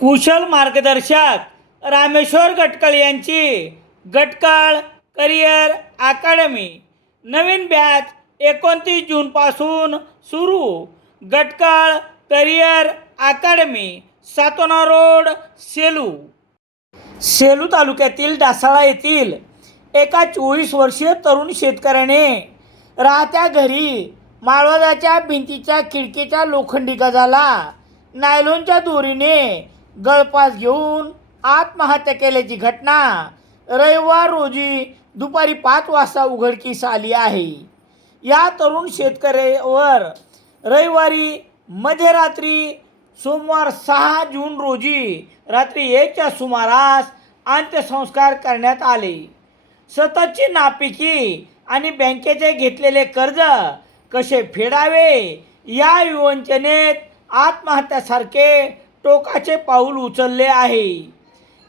कुशल मार्गदर्शक रामेश्वर गटकळ यांची Gatkal career academy नवीन बॅच 29 जूनपासून सुरू. Gatkal career academy, Satona road, Selu. Selu तालुक्यातील डासाळा येथील एका 24 वर्षीय तरुण शेतकऱ्याने राहत्या घरी माळवादाच्या भिंतीच्या खिडकीच्या लोखंडी गजाला नायलॉनच्या दोरीने गळफास घेऊन आत्महत्या केल्याची घटना रविवार रोजी दुपारी 5 वाजता उघडकीस आली आहे. या तरुण शेतकऱ्यावर रविवारी मध्यरात्री सोमवार 6 जून रोजी रात्री 1च्या सुमारास अंत्यसंस्कार करण्यात आले. सततची नापिकी आणि बँकेचे घेतलेले कर्ज कसे फेडावे या विवंचनेत आत्महत्यासारखे टोकाचे पाऊल उचलले आहे.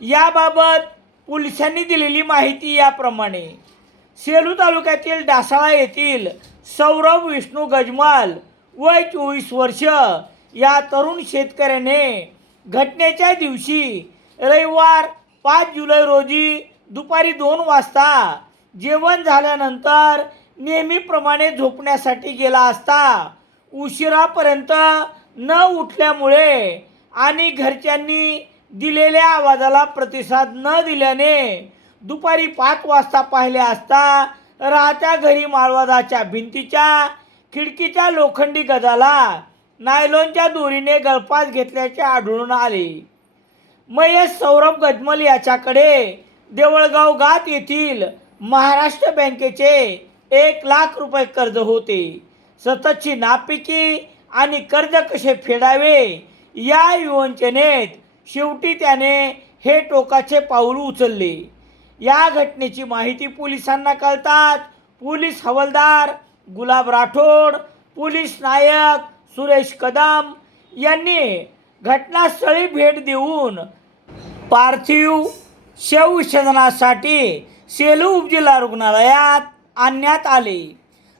याबाबत पोलिसांनी दिलेली माहिती याप्रमाणे. सेलू तालुक्यातील डासाळा येथील सौरभ विष्णू गजमल वय 24 वर्ष या तरुण शेतकऱ्याने घटनेच्या दिवशी रविवार 5 जुलै रोजी दुपारी 2 वाजता जेवण झाल्यानंतर नेहमीप्रमाणे झोपण्यासाठी गेला असता उशिरापर्यंत न उठल्यामुळे आणि घरच्यांनी दिलेल्या आवाजाला प्रतिसाद न दिल्याने दुपारी 5 वाजता पाहिले असता राहत्या घरी माळवादाच्या भिंतीच्या खिडकीच्या लोखंडी गजाला नायलॉनच्या दोरीने गळफास घेतल्याचे आढळून आले. महेश सौरभ गजमल याच्याकडे देवळगाव गात येथील महाराष्ट्र बँकेचे 1,00,000 रुपये कर्ज होते. सततची नापिकी आणि कर्ज कसे फेडावे या विवंचनेत शेवटी त्याने हे टोकाचे पाऊल उचलले. या घटनेची माहिती पोलिसांना कळताच पोलीस हवालदार गुलाब राठोड, पोलीस नायक सुरेश कदम यांनी घटनास्थळी भेट देऊन पार्थिव शवविच्छेदनासाठी सेलू उपजिल्हा रुग्णालयात आणण्यात आले.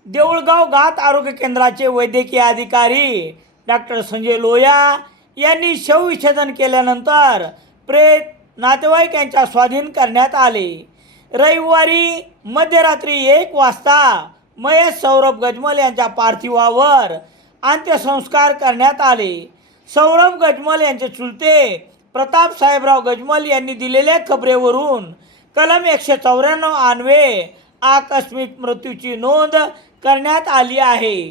देऊळगाव गात आरोग्य केंद्राचे वैद्यकीय अधिकारी डॉक्टर संजय लोया यांनी शवविच्छेदन केल्यानंतर प्रेत नातेवाईक यांच्या स्वाधीन करण्यात आले. रविवारी मध्यरात्री 1 वाजता महेश सौरभ गजमल यांच्या पार्थिवावर अंत्यसंस्कार करण्यात आले. सौरभ गजमल यांचे चुलते प्रताप साहेबराव गजमल यांनी दिलेल्या खबरेवरून कलम 194 अन्वये आकस्मिक मृत्यूची नोंद करण्यात आली आहे.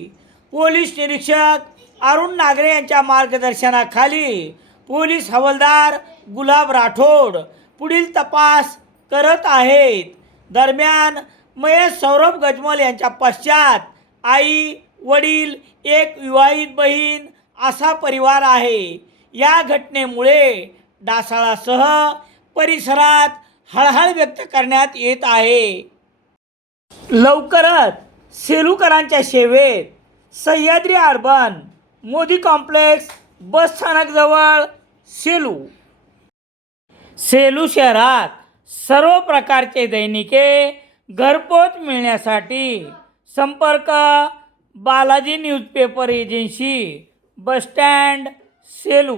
पोलीस निरीक्षक अरुण नागरे यांच्या मार्गदर्शनाखाली पोलीस हवालदार गुलाब राठोड पुढील तपास करत आहेत. दरम्यान महेश सौरभ गजमल यांच्या पश्चात आई, वडील, एक विवाहित बहीण असा परिवार आहे. या घटनेमुळे डासाळासह परिसरात हळहळ व्यक्त करण्यात येत आहे. लवकरच सेलूकरांच्या सेवेत सह्याद्री अर्बन मोदी कॉम्प्लेक्स बस स्थानकजवळ सेलू. सेलू शहरात सर्व प्रकारचे दैनिके घरपोच मिळण्यासाठी संपर्क Balaji newspaper agency, bus stand, Selu.